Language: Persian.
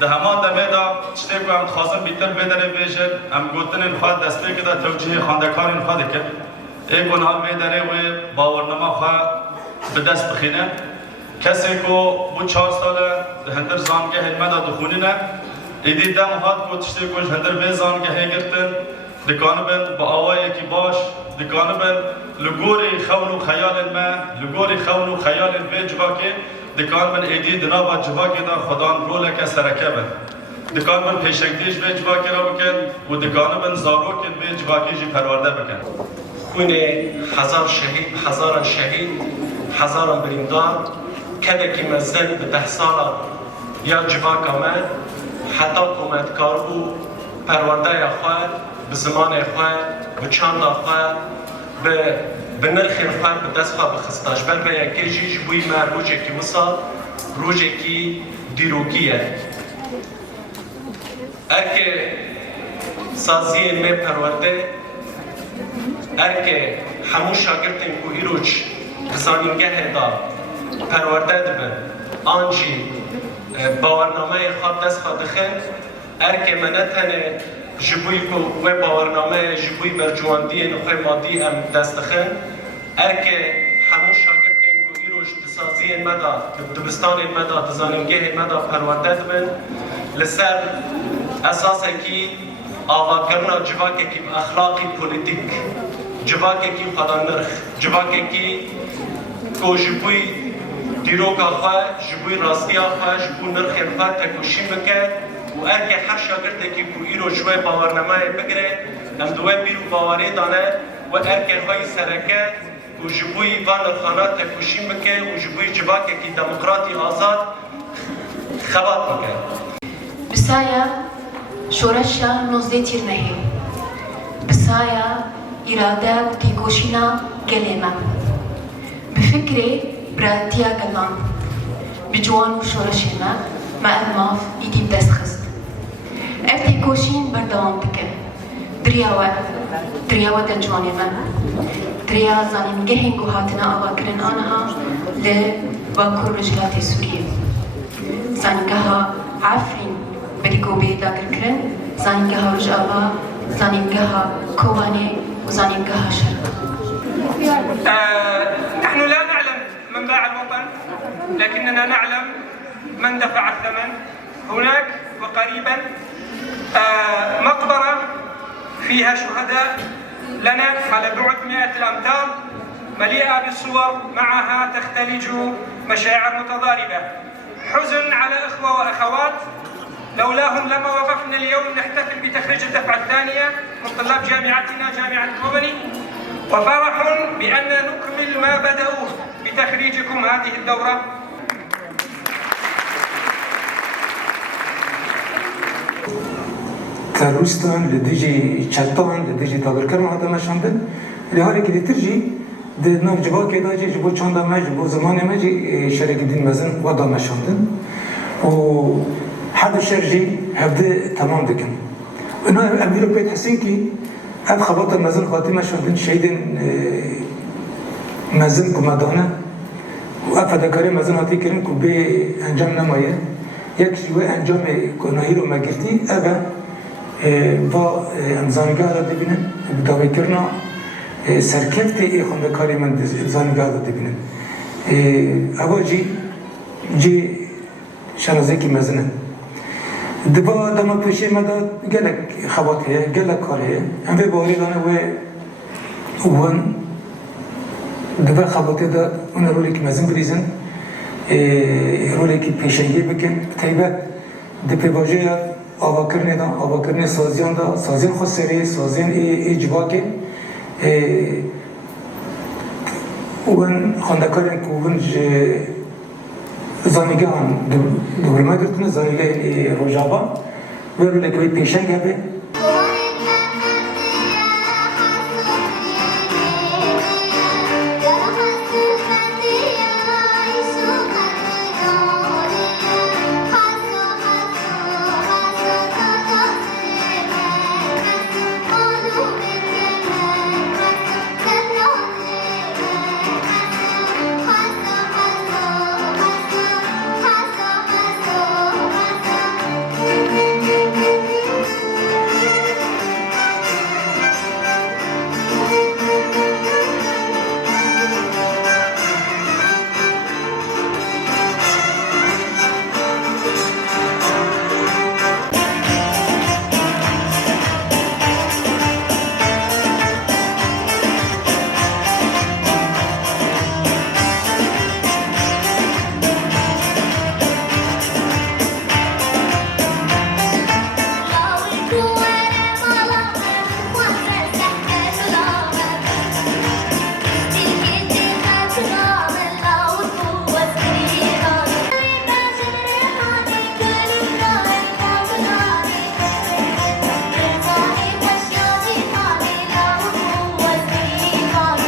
ده همان دمه دا چطور که هم خواستم بیتر بدره بیشن هم گوتن خواهد دست بی که دا توجیه خاندکار خواهد که ای گناه بدره و باورنما خواهد به دست بخینه کسی که بود 4 ساله هندر زانگه هلمه دا دخونینه ایدی دم هات کو تشتی کوش هندر به زانگه هگرتن دکانبن با آوایی که باش دکانبن لگوری خون و خیال ما لگوری خون و خیال به جواکی دکانبن ایدی دنابا جواکی دا خدان روله که سرکه بن دکانبن پیشنگیش به جواکی را بکن و دکانبن زاروکن به جواکی جی پرورده بکن خونه هزار شهید هزار بریندار کده که مزن به 10 ساله یا جواک آمد حتی کمکار بود پرونده خواهد به زمان خواهد به چند خواهد به نرخ خواهد به دست خواهد بخستاش بر به یکی جیش بوی ما روژه که مثال روژه که دیروگیه اگه سازی می پرونده اگه همون شاگردین که ایروچ بزانینگه دا پرونده دبن آنجی باورنامه خواب دست خواهد خند ارکه منتنه جبوی کو و باورنامه جبوی برجواندی نخوی مادی ام دست خند ارکه همون شاگردین کو ایروش دسازی مدا دبستان مدا دزانینگه مدا پرونده دبن لسر اساسه کی آوا کرنا جواکه کی اخلاقی پولیتیک جواکه کی خدا نرخ جواکه کی کو جبوی دیروگا خواه جبوی راستی خواه جبوی نرخ خواه تکوشی بکه و ارگه هر شاگرده که بویی رو جوی باورنامه بگره هم دوی بیرو باوری دانه و ارگه خواه سرکه و جبوی وان نرخانه تکوشی بکه و جبوی جواکه که دموکراتی آزاد خبات بکه بسایا شورشا نوزده تیر نهی بسایا اراده و تکوشینا گلیمه بفکره براتیا گلان بجوان و شورشی ما الماف ایدی بدست خست افتی کوشین بردوام دکن دریاوه دا جوانی من دریا زانیم گهنگو هاتنا آوا کرن آنها لباکور رجلات سوریه زانگها عفرین بدیگو بیدا کرن زانگها رجاوا زانگها کوانه و زانگها شرق نحن لا نعلم من باع الوطن لكننا نعلم من دفع الثمن هناك وقريبا مقبرة فيها شهداء لنا على بعد 100 الأمتار مليئة بالصور معها تختلج مشاعر متضاربة حزن على إخوة وأخوات لولاهم لما وقفنا اليوم نحتفل بتخريج الدفعة الثانية من طلاب جامعتنا جامعة كوبني وفرح بأن نكمل ما بدأوه بتخريجكم هذه الدورة تروستان لدیجی چتان لدیجی تابر کردن هذا مشاندن لحالی که دیترجی دنام جواب که داجی جبو چند ماج جبو زمان ماج شرک دین مزن و دام مشاندن و هذا شرجی هبده تمام دکن. انا امیرو بیت حسین کی اب خبرت مزن خاطی مشاندن شهیدن مزن کمدانه و افداکاری مزن هاتی کردن که به انجام نمایه یک شیوه انجام کنایی رو مگرتی ابا با زانگاه را دبینن بداوی کرنا سرکفت خواندکاری من زانگاه را دبینن اوا جی شنازه کی مزنه دبا دما پیشی مدا گلک خبات هیا گلک کار هیا هم به باری دانه و وان دبا خباته دا اون رولی که مزن بریزن رولی که پیشنگی بکن تایبه دپی باجه آوا کرنه دا آوا کرنه سازیان دا سازیان خود سری سازیان ایجبا که اون خواندکارین که اون زانیگه هم دورمه گرتنه زانیگه روژابا و رولی که پیشنگ هبه